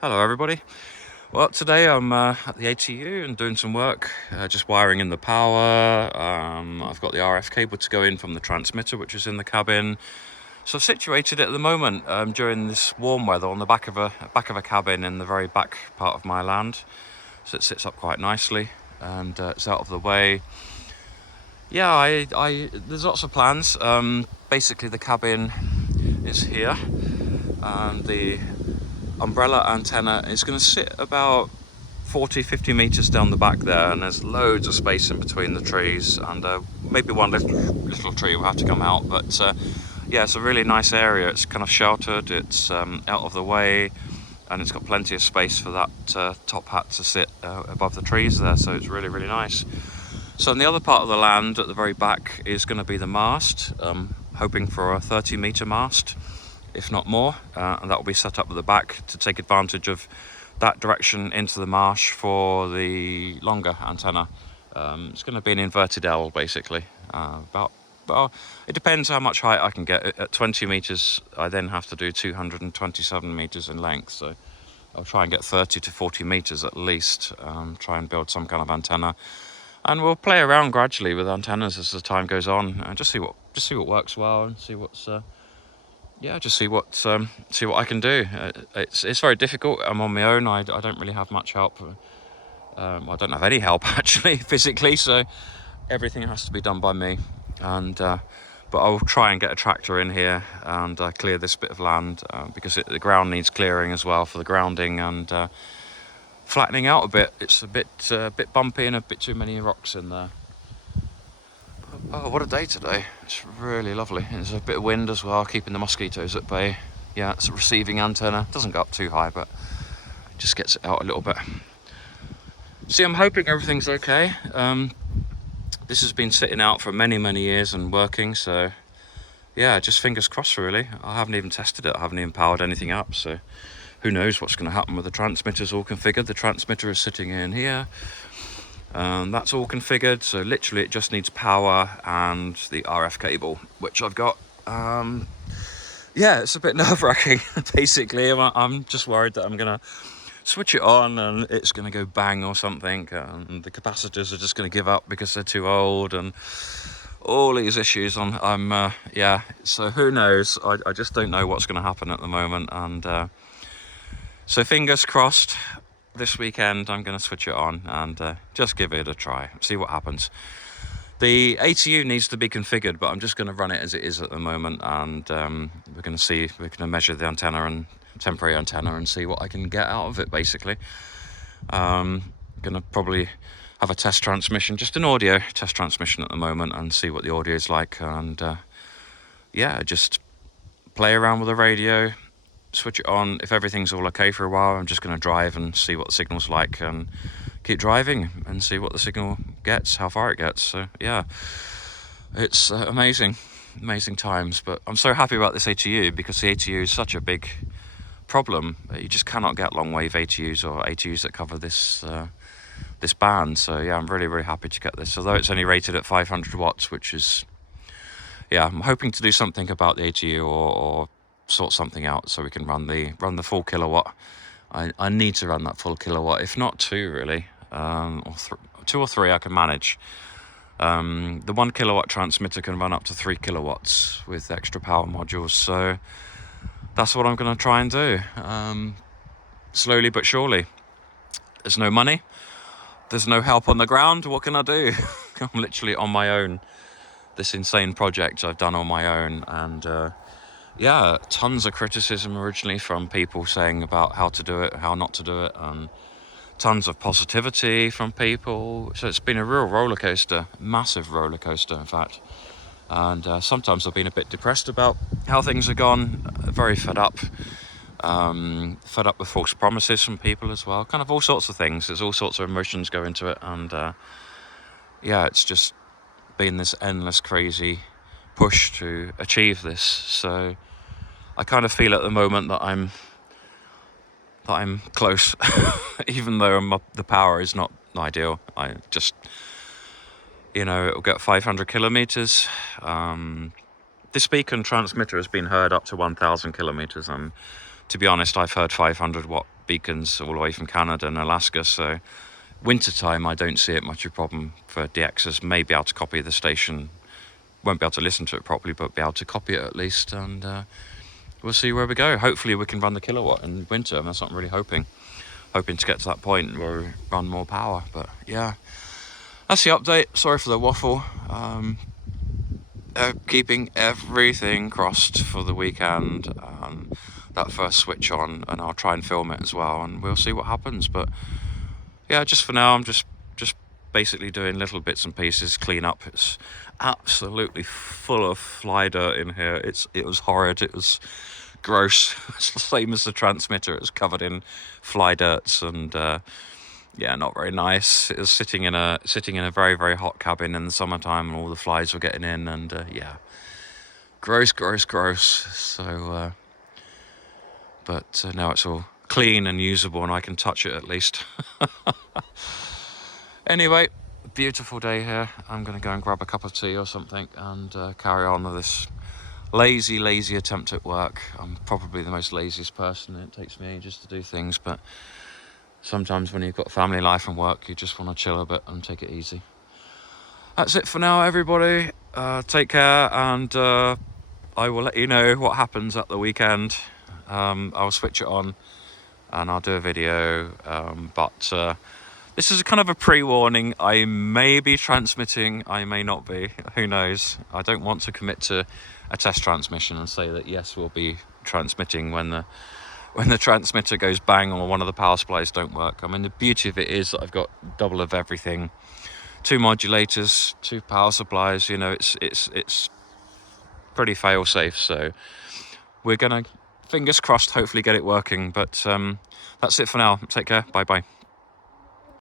Hello everybody. Well, today I'm at the ATU and doing some work, just wiring in the power. I've got the RF cable to go in from the transmitter, which is in the cabin. So I've situated it at the moment during this warm weather on the back of a cabin in the very back part of my land. So it sits up quite nicely and it's out of the way. Yeah, I there's lots of plans. Basically, the cabin is here, and the umbrella antenna is going to sit about 40-50 meters down the back there, and there's loads of space in between the trees, and maybe one little tree will have to come out, but yeah, it's a really nice area. It's kind of sheltered, it's out of the way, and it's got plenty of space for that top hat to sit above the trees there, so it's really nice. So in the other part of the land at the very back is going to be the mast, hoping for a 30-meter mast, if not more, and that will be set up at the back to take advantage of that direction into the marsh for the longer antenna. It's going to be an inverted L basically. Well, it depends how much height I can get. At 20 meters, I then have to do 227 meters in length, so I'll try and get 30 to 40 meters at least, try and build some kind of antenna. And we'll play around gradually with antennas as the time goes on, and just see what works well, and see what's just see what I can do. It's very difficult. I'm on my own. I don't really have much help. I don't have any help actually physically, so everything has to be done by me. And but I'll try and get a tractor in here and clear this bit of land because the ground needs clearing as well for the grounding and flattening out a bit. It's a bit bumpy and a bit too many rocks in there. Oh, what a day today. It's really lovely. There's a bit of wind as well, keeping the mosquitoes at bay. Yeah, it's a receiving antenna. Doesn't go up too high, but just gets it out a little bit. See, I'm hoping everything's okay. This has been sitting out for many years and working, so yeah, just fingers crossed really. I haven't even tested it. I haven't even powered anything up, so who knows what's going to happen with the transmitters all configured. The transmitter is sitting in here. That's all configured, so literally it just needs power and the RF cable, which I've got. Yeah, it's a bit nerve-wracking basically. I'm just worried that I'm gonna switch it on and it's gonna go bang or something, and the capacitors are just gonna give up because they're too old, and all these issues yeah, so who knows. I just don't know what's gonna happen at the moment, and so fingers crossed. This weekend I'm going to switch it on and just give it a try, see what happens. The ATU needs to be configured, but I'm just going to run it as it is at the moment, and we're going to measure the antenna and temporary antenna and see what I can get out of it basically. Going to probably have a test transmission, just an audio test transmission at the moment, and see what the audio is like, and yeah, just play around with the radio, switch it on. If everything's all okay for a while, I'm just going to drive and see what the signal's like, and keep driving and see what the signal gets, how far it gets. So yeah, it's amazing times. But I'm so happy about this ATU, because the ATU is such a big problem. You just cannot get long wave ATUs or ATUs that cover this this band. So yeah, I'm really happy to get this, although it's only rated at 500 watts, which is, yeah, I'm hoping to do something about the ATU or sort something out so we can run the full kilowatt. I need to run that full kilowatt, if not two really, or 2 or 3 I can manage. The 1 kilowatt transmitter can run up to 3 kilowatts with extra power modules, so that's what I'm going to try and do, slowly but surely. There's no money, there's no help on the ground. What can I do? I'm literally on my own. This insane project I've done on my own, and yeah, tons of criticism originally from people saying about how to do it, how not to do it, and tons of positivity from people. So it's been a real roller coaster, massive roller coaster in fact. And sometimes I've been a bit depressed about how things have gone, very fed up with false promises from people as well, kind of all sorts of things. There's all sorts of emotions go into it, and yeah, it's just been this endless crazy push to achieve this. So I kind of feel at the moment that I'm close, even though the power is not ideal. I just, it'll get 500 kilometers. The beacon transmitter has been heard up to 1,000 kilometers, and to be honest, I've heard 500 watt beacons all the way from Canada and Alaska, so wintertime I don't see it much of a problem for DXs. May be able to copy the station, won't be able to listen to it properly, but be able to copy it at least, and we'll see where we go. Hopefully we can run the kilowatt in winter, and that's what I'm really hoping to get to that point where we run more power. But yeah, that's the update. Sorry for the waffle. Keeping everything crossed for the weekend, that first switch on, and I'll try and film it as well, and we'll see what happens. But yeah, just for now, I'm just basically doing little bits and pieces, clean up. It's absolutely full of fly dirt in here. It was horrid. It was gross. It's the same as the transmitter. It's covered in fly dirts, and yeah, not very nice. It was sitting in a very, very hot cabin in the summertime, and all the flies were getting in, and yeah, gross. So but now it's all clean and usable, and I can touch it at least. Anyway, beautiful day here. I'm gonna go and grab a cup of tea or something and carry on with this lazy attempt at work. I'm probably the most laziest person. It takes me ages to do things, but sometimes when you've got family life and work, you just want to chill a bit and take it easy. That's it for now, everybody. Take care, and I will let you know what happens at the weekend. I'll switch it on and I'll do a video, but this is kind of a pre-warning. I may be transmitting, I may not be, who knows. I don't want to commit to a test transmission and say that yes, we'll be transmitting when the transmitter goes bang or one of the power supplies don't work. I mean, the beauty of it is that I've got double of everything. 2 modulators, 2 power supplies, you know, it's pretty fail safe. So we're gonna, fingers crossed, hopefully get it working. But that's it for now. Take care. Bye bye.